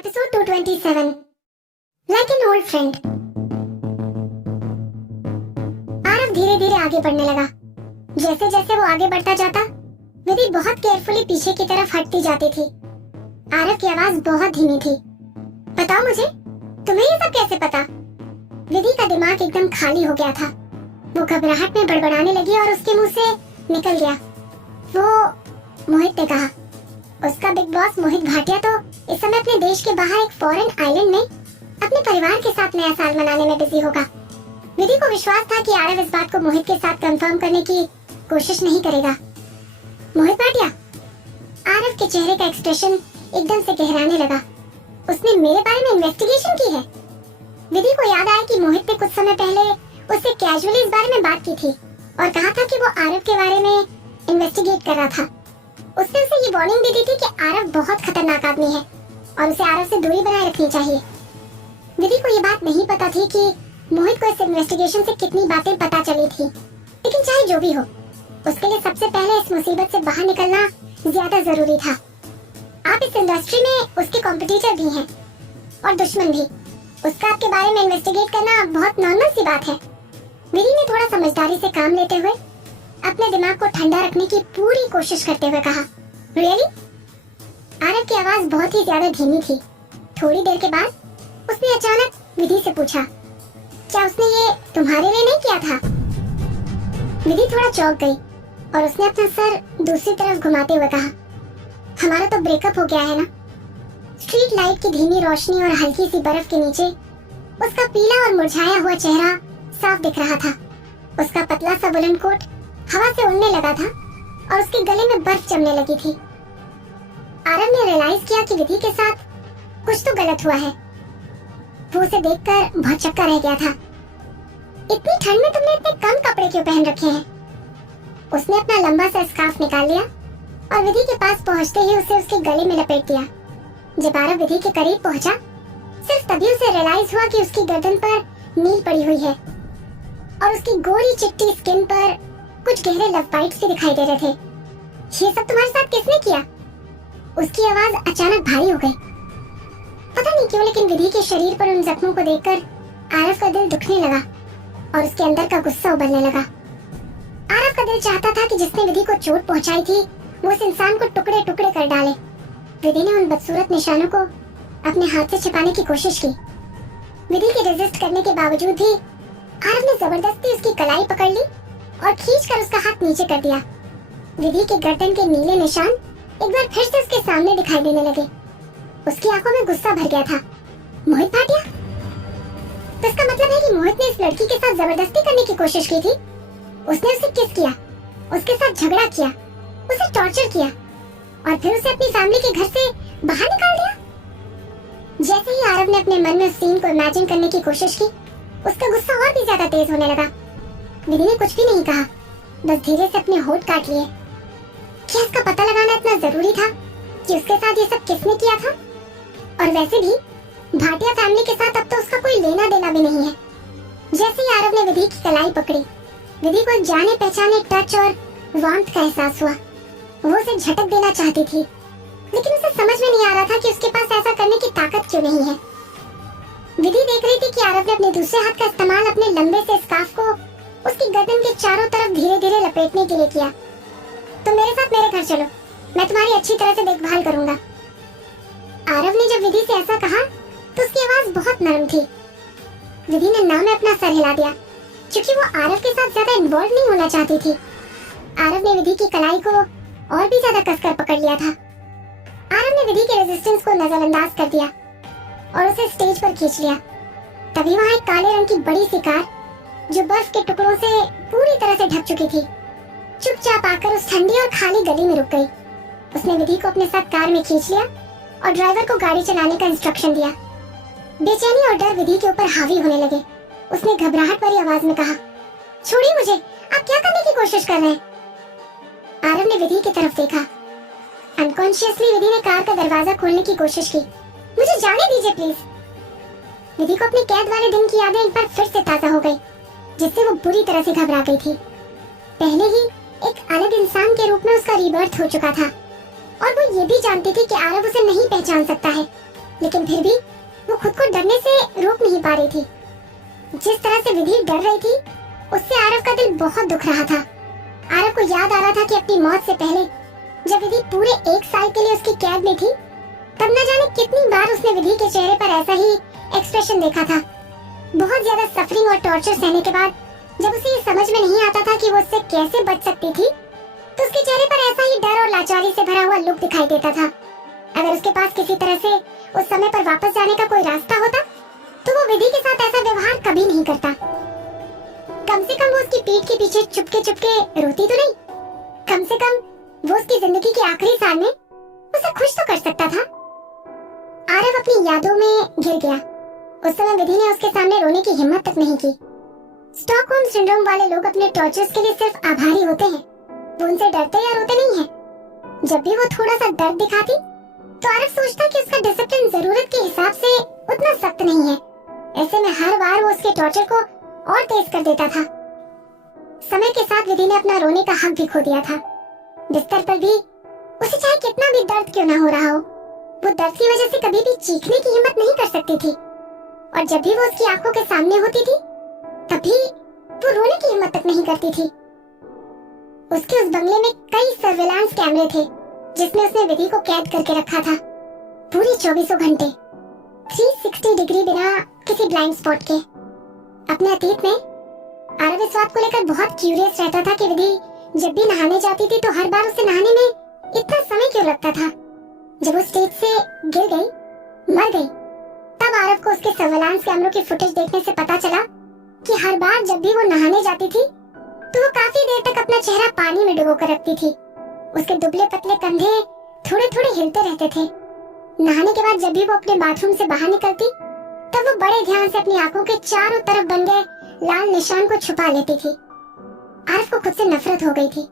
Episode 227 Like an old friend। Aarav धीरे धीरे आगे बढ़ने लगा। जैसे जैसे वो आगे बढ़ता जाता, विधि बहुत केयरफुली पीछे की तरफ हटती जाती थी। आरव की आवाज बहुत धीमी थी। बताओ मुझे, तुम्हें ये सब कैसे पता? विधि का दिमाग एकदम खाली हो गया था। वो घबराहट में बड़बड़ाने लगी और उसके मुंह से निकल गया, वो मोहित ने कहा। उसका बिग बॉस मोहित भाटिया तो इस समय अपने देश के बाहर एक फॉरेन आइलैंड में अपने परिवार के साथ नया साल मनाने में बिजी होगा। विधि को विश्वास था कि आरव इस बात को मोहित के साथ कंफर्म करने की कोशिश नहीं करेगा। मोहित भाटिया? आरव के चेहरे का एक्सप्रेशन एकदम से गहराने लगा। उसने मेरे बारे में इन्वेस्टिगेशन की है? विधि को याद आया कि मोहित ने कुछ समय पहले उससे कैजुअली इस बारे में बात की थी और कहा था कि वो आरव के बारे में इन्वेस्टिगेट कर रहा था। उसने उसे ये वार्निंग दी थी कि आरव बहुत खतरनाक आदमी है और उसे आरव से दूरी बनाए रखनी चाहिए। विधि को ये बात नहीं पता थी कि मोहित को इस इन्वेस्टिगेशन से कितनी बातें पता चली थी, लेकिन चाहे जो भी हो, उसके लिए सबसे पहले इस मुसीबत से बाहर निकलना ज्यादा जरूरी था। आप इस इंडस्ट्री में उसके कॉम्पिटिटर भी हैं और दुश्मन भी। उसका आपके बारे में इन्वेस्टिगेट करना बहुत नॉर्मल सी बात है। विधि ने थोड़ा समझदारी से काम लेते हुए अपने दिमाग को ठंडा रखने की पूरी कोशिश करते हुए कहा, रियली? आरव की आवाज बहुत ही ज्यादा धीमी थी। थोड़ी देर के बाद उसने अचानक विधि से पूछा, क्या उसने ये तुम्हारे लिए नहीं किया था? विधि थोड़ा चौंक गई और उसने अपना सर दूसरी तरफ घुमाते हुए कहा, हमारा तो ब्रेकअप हो गया है ना। स्ट्रीट लाइट की धीमी रोशनी और हल्की सी बर्फ के नीचे उसका पीला और मुरझाया हुआ चेहरा साफ दिख रहा था। उसका पतला सा वुलन कोट हवा से उड़ने लगा था और उसके गले में बर्फ जमने लगी थी। आरव ने रियलाइज किया कि विधि के साथ कुछ तो गलत हुआ है। वो उसे देखकर बहुत चक्का रह गया था। इतनी ठंड में तुमने इतने कम कपड़े क्यों पहन रखे हैं? उसने अपना लंबा सा स्कार्फ निकाल लिया और विधि के पास पहुंचते ही उसे उसके गले में लपेट दिया। जब आरव विधि के करीब पहुंचा, सिर्फ तभी उसे रियलाइज हुआ कि उसकी गर्दन पर नील पड़ी हुई है और उसकी गोरी चिट्टी स्किन पर कुछ गहरे लव बाइट्स भी दिखाई दे रहे थे। ये सब तुम्हारे साथ किसने किया? उसकी आवाज अचानक भारी हो गई। पता नहीं क्यों, लेकिन विधि के शरीर पर उन जख्मों को देखकर आरव का दिल दुखने लगा और उसके अंदर का गुस्सा उबलने लगा। आरव का दिल चाहता था कि जिसने विधि को चोट पहुंचाई थी वो उस इंसान को टुकड़े टुकड़े कर डाले। विधि ने उन बदसूरत निशानों को अपने हाथ से छिपाने की कोशिश की। विधि के रेजिस्ट करने के बावजूद भी आरव ने जबरदस्ती उसकी कलाई पकड़ ली और खींचकर उसका हाथ नीचे कर दिया। विधि के गर्दन के नीले निशान एक बार फिर से उसके सामने दिखाई देने लगे। उसकी आंखों में गुस्सा भर गया था। मोहित भाटिया? तो इसका मतलब है कि मोहित ने इस लड़की के साथ जबरदस्ती करने की कोशिश की थी। उसने उसे किस किया, उसके साथ झगड़ा किया, उसे टॉर्चर किया और फिर उसे अपनी फैमिली के घर से बाहर निकाल दिया। जैसे ही आरव ने अपने मन में उस सीन को इमेजिन करने की कोशिश की, उसका गुस्सा और भी ज्यादा तेज होने लगा। विधि ने कुछ भी नहीं कहा, बस धीरे से अपने होंठ काट लिए। क्या इसका पता लगाना इतना जरूरी था कि उसके साथ ये सब किसने किया था? और वैसे भी भाटिया फैमिली के साथ अब तो उसका कोई लेना देना भी नहीं है। जैसे ही आरव ने विधि की कलाई पकड़ी, विधि को जाने पहचाने टच और वार्मथ का एहसास हुआ। वो उसे झटक देना चाहती थी, लेकिन उसे समझ में नहीं आ रहा था कि उसके पास ऐसा करने की ताकत क्यों नहीं है। विधि देख रही थी कि आरव ने अपने दूसरे हाथ का इस्तेमाल अपने लंबे से स्कार्फ को उसकी गर्दन के चारों तरफ धीरे धीरे लपेटने के लिए किया। तुम मेरे साथ मेरे घर चलो, मैं तुम्हारी अच्छी तरह से देखभाल करूंगा। आरव ने जब विधि से ऐसा कहा तो उसकी आवाज बहुत नरम थी। विधि ने ना में अपना सर हिला दिया, क्योंकि वो आरव के साथ ज्यादा इन्वॉल्व नहीं होना चाहती थी। आरव ने विधि की कलाई को और भी ज्यादा कसकर पकड़ लिया था। आरव ने विधि के रेजिस्टेंस को नजरअंदाज कर दिया और उसे स्टेज पर खींच लिया। तभी वहां एक काले रंग की बड़ी सी कार, जो बर्फ के टुकड़ों से पूरी तरह से ढक चुकी थी, चुपचाप आकर उस ठंडी और खाली गली में रुक गई। उसने विधि को अपने साथ कार में खींच लिया और ड्राइवर को गाड़ी चलाने का इंस्ट्रक्शन दिया। बेचैनी और डर विधि के ऊपर हावी होने लगे। उसने घबराहट भरी आवाज में कहा, छोड़िए मुझे, आप क्या करने की कोशिश कर रहे हैं? आरव ने विधि की तरफ देखा। अनकॉन्शियसली विधि ने कार का दरवाजा खोलने की कोशिश की। मुझे जाने दीजिए प्लीज। विधि को अपने कैद वाले दिन की यादें एक बार फिर से ताजा हो गई, जिससे वो बुरी तरह से घबरा गई थी। पहले ही एक अलग इंसान के रूप में उसका रीबर्थ हो चुका था और वो ये भी जानती थी कि आरव उसे नहीं पहचान सकता है, लेकिन फिर भी वो खुद को डरने से रोक नहीं पा रही थी। जिस तरह से विधि डर रही थी उससे आरव का दिल बहुत दुख रहा था। आरव को याद आ रहा था कि अपनी मौत से पहले जब विधि पूरे 1 साल के लिए उसकी कैद में थी तब न जाने कितनी बार उसने विधि के चेहरे पर ऐसा ही एक्सप्रेशन देखा था। बहुत ज्यादा सफरिंग और टॉर्चर सहने के बाद जब उसे ये समझ में नहीं आता था कि वो उससे कैसे बच सकती थी तो उसके चेहरे पर ऐसा ही डर और लाचारी से भरा हुआ लुक दिखाई देता था। अगर उसके पास किसी तरह से उस समय पर वापस जाने का कोई रास्ता होता तो वो विधि के साथ ऐसा व्यवहार कभी नहीं करता। कम से कम वो उसकी पीठ के पीछे चुपके चुपके रोती तो नहीं। कम से कम वो उसकी जिंदगी के आखिरी साल में उसे खुश तो कर सकता था। आरव अपनी यादों में घिर गया। उस समय विधि ने उसके सामने रोने की हिम्मत तक नहीं की। स्टॉकहोम सिंड्रोम वाले लोग अपने टॉर्चर्स के लिए सिर्फ आभारी होते हैं, वो उनसे डरते या रोते नहीं हैं। जब भी वो थोड़ा सा दर्द दिखाती तो आरव सोचता कि उसका डिसिप्लिन जरूरत के हिसाब से उतना सख्त नहीं है। ऐसे में हर बार वो उसके टॉर्चर को और तेज कर देता था। समय के साथ विधि ने अपना रोने का हक भी खो दिया था। बिस्तर पर भी उसे चाहे कितना भी दर्द क्यों ना हो रहा हो, वो दर्द की वजह से कभी भी चीखने की हिम्मत नहीं कर सकती थी। और जब भी वो उसकी आंखों के सामने होती थी तभी वो रोने की हिम्मत तक नहीं करती थी। उसके उस बंगले में कई सर्विलांस कैमरे थे जिसमें उसने विधि को कैद करके रखा था पूरी 24 घंटे 360 डिग्री बिना किसी ब्लाइंड स्पॉट के। अपने अतीत में आरव इस बात को लेकर बहुत क्यूरियस रहता था कि विधि जब भी नहाने जाती थी तो हर बार उसे नहाने में इतना समय क्यों लगता था। जब वो स्टेज से गिर गई, मर गई, तब आरव को उसके सर्विलांस कैमरों की फुटेज देखने से पता चला कि हर बार जब भी वो नहाने जाती थी तो वो काफी देर तक अपना चेहरा पानी में डुबो कर रखती थी। उसके दुबले पतले कंधे थोड़े थोड़े हिलते रहते थे। नहाने के बाद जब भी वो अपने बाथरूम से बाहर निकलती तब वो बड़े ध्यान से अपनी आंखों के चारों तरफ बन गए लाल निशान को छुपा लेती थी। आरव को खुद से नफरत हो गई थी।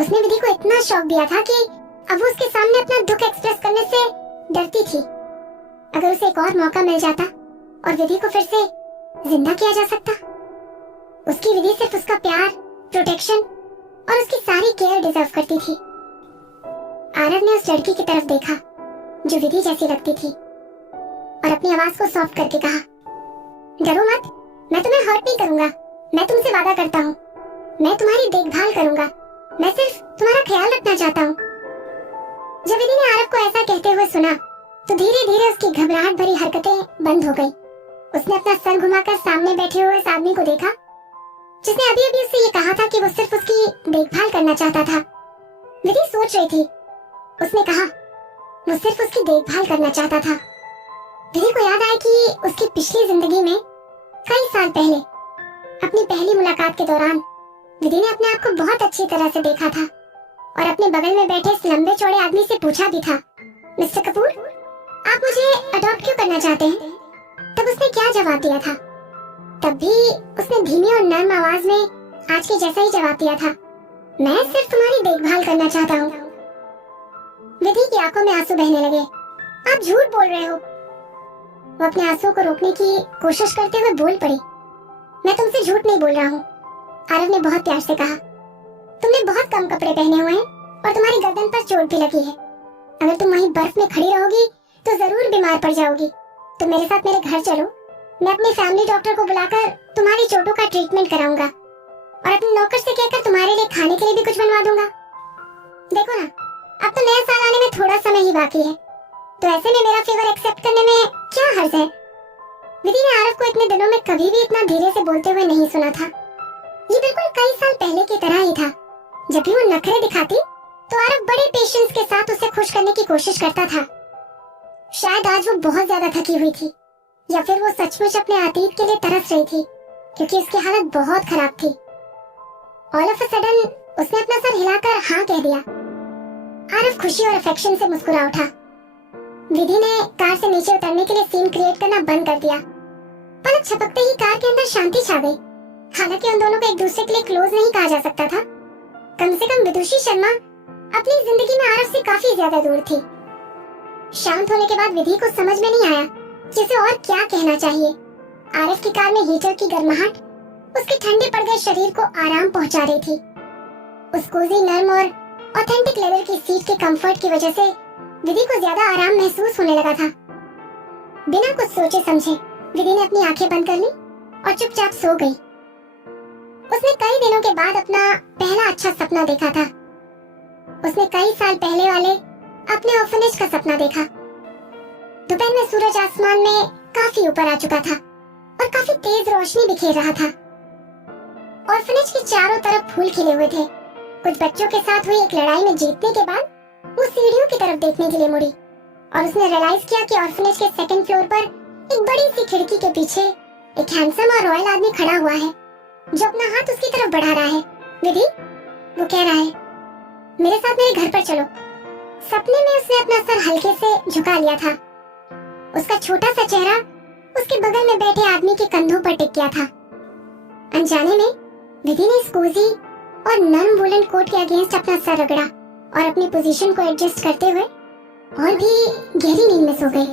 उसने विधि को इतना शौक दिया था कि अब वो उसके सामने अपना दुख एक्सप्रेस करने से डरती थी। अगर उसे एक और मौका मिल जाता और विधि को फिर से जिंदा किया जा सकता, उसकी विधि सिर्फ उसका प्यार, प्रोटेक्शन और उसकी सारी केयर डिजर्व करती थी। आरव ने उस लड़की की तरफ देखा जो विधि जैसी लगती थी और अपनी आवाज को सॉफ्ट करके कहा, डरो मत, मैं तुम्हें हर्ट नहीं करूंगा। मैं तुमसे वादा करता हूँ, मैं तुम्हारी देखभाल करूंगा। मैं सिर्फ तुम्हारा ख्याल रखना चाहता हूँ। जब विधि ने आरव को ऐसा कहते हुए सुना तो धीरे धीरे उसकी घबराहट भरी हरकतें बंद हो गई। उसने अपना सर घुमाकर सामने बैठे हुए उस आदमी को देखा जिसने अभी अभी उससे ये कहा था कि वो सिर्फ उसकी देखभाल करना चाहता था। विधि सोच रही थी। उसने कहा वो सिर्फ उसकी देखभाल करना चाहता था। विधि को याद आया कि उसकी पिछली जिंदगी में कई साल पहले अपनी पहली मुलाकात के दौरान विधि ने अपने आप को बहुत अच्छी तरह से देखा था और अपने बगल में बैठे इस लंबे चौड़े आदमी से पूछा भी था, मिस्टर कपूर, आप मुझे अडॉप्ट क्यों करना चाहते हैं? तब उसने क्या जवाब दिया था? तब भी उसने धीमी और नर्म आवाज में आज के जैसा ही जवाब दिया था, मैं सिर्फ तुम्हारी देखभाल करना चाहता हूँ। विधि की आंखों में आंसू बहने लगे। आप झूठ बोल रहे हो। वो अपने आंसुओं को रोकने की कोशिश करते हुए बोल पड़ी, मैं तुमसे झूठ नहीं बोल रहा हूँ। आरव ने बहुत प्यार से कहा, तुमने बहुत कम कपड़े पहने हुए हैं और तुम्हारी गर्दन पर चोट भी लगी है। अगर तुम वहीं बर्फ में खड़ी रहोगी तो जरूर बीमार पड़ जाओगी। तो मेरे साथ मेरे घर चलो, मैं अपने फैमिली डॉक्टर को बुलाकर तुम्हारी चोटों का ट्रीटमेंट कराऊंगा और अपने नौकर से कहकर तुम्हारे लिए खाने के लिए भी कुछ बनवा दूंगा। देखो ना, अब तो नया साल आने में थोड़ा समय ही बाकी है, तो ऐसे में मेरा फेवर एक्सेप्ट करने में क्या हर्ज है। विधि ने आरव को इतने दिनों में कभी भी इतना धीरे से बोलते हुए नहीं सुना था। ये बिल्कुल कई साल पहले की तरह ही था। जब भी वो नखरे दिखाती तो आरव बड़े पेशेंस के साथ उसे खुश करने की कोशिश करता था। शायद आज वो बहुत ज्यादा थकी हुई थी या फिर वो सचमुच अपने अतीत के लिए तरस रही थी क्योंकि उसकी हालत बहुत खराब थी। ऑल ऑफ अ सडन उसने अपना सर हिलाकर हाँ कह दिया। आरव खुशी और अफेक्शन से मुस्कुरा उठा। विधि ने कार से नीचे उतरने के लिए सीन क्रिएट करना बंद कर दिया। पलक झपकते ही कार के अंदर शांति छा गई। हालांकि उन दोनों को एक दूसरे के लिए क्लोज नहीं कहा जा सकता था, कम से कम विदुषी शर्मा अपनी जिंदगी में आरव से काफी ज्यादा दूर थी। शांत होने के बाद विधि को समझ में नहीं आया कि उसे और क्या कहना चाहिए। आरव की कार में हीटर की गर्माहट उसके ठंडे पड़ गए शरीर को आराम पहुंचा रही थी। उस कोजी नर्म और ऑथेंटिक लेदर की सीट के कंफर्ट की वजह से विधि को ज्यादा आराम महसूस होने लगा था। बिना कुछ सोचे समझे विधि ने अपनी आंखें बंद कर ली और चुपचाप सो गई। उसने कई दिनों के बाद अपना पहला अच्छा सपना देखा था। उसने कई साल पहले वाले अपने ऑर्फनेज का सपना देखा। दोपहर में सूरज आसमान में काफी ऊपर आ चुका था और काफी तेज रोशनी बिखेर रहा था। ऑर्फनेज के चारों तरफ फूल खिले हुए थे। कुछ बच्चों के साथ हुई एक लड़ाई में जीतने के बाद वो सीढ़ियों की तरफ देखने के लिए मुड़ी और उसने रियलाइज किया कि ऑर्फनेज के सेकंड फ्लोर पर एक बड़ी सी खिड़की के पीछे एक हैंडसम और रॉयल आदमी खड़ा हुआ है जो अपना हाथ उसकी तरफ बढ़ा रहा है। विधि, वो कह रहा है, मेरे साथ मेरे घर पर चलो। सपने में उसने अपना सर हल्के से झुका लिया था। उसका छोटा सा चेहरा उसके बगल में बैठे आदमी के कंधों पर टिक गया था। अनजाने में विधि ने इस कोजी और नरम वूलन कोट के अगेंस्ट अपना सर रगड़ा और अपनी पोजीशन को एडजस्ट करते हुए और भी गहरी नींद में सो गई।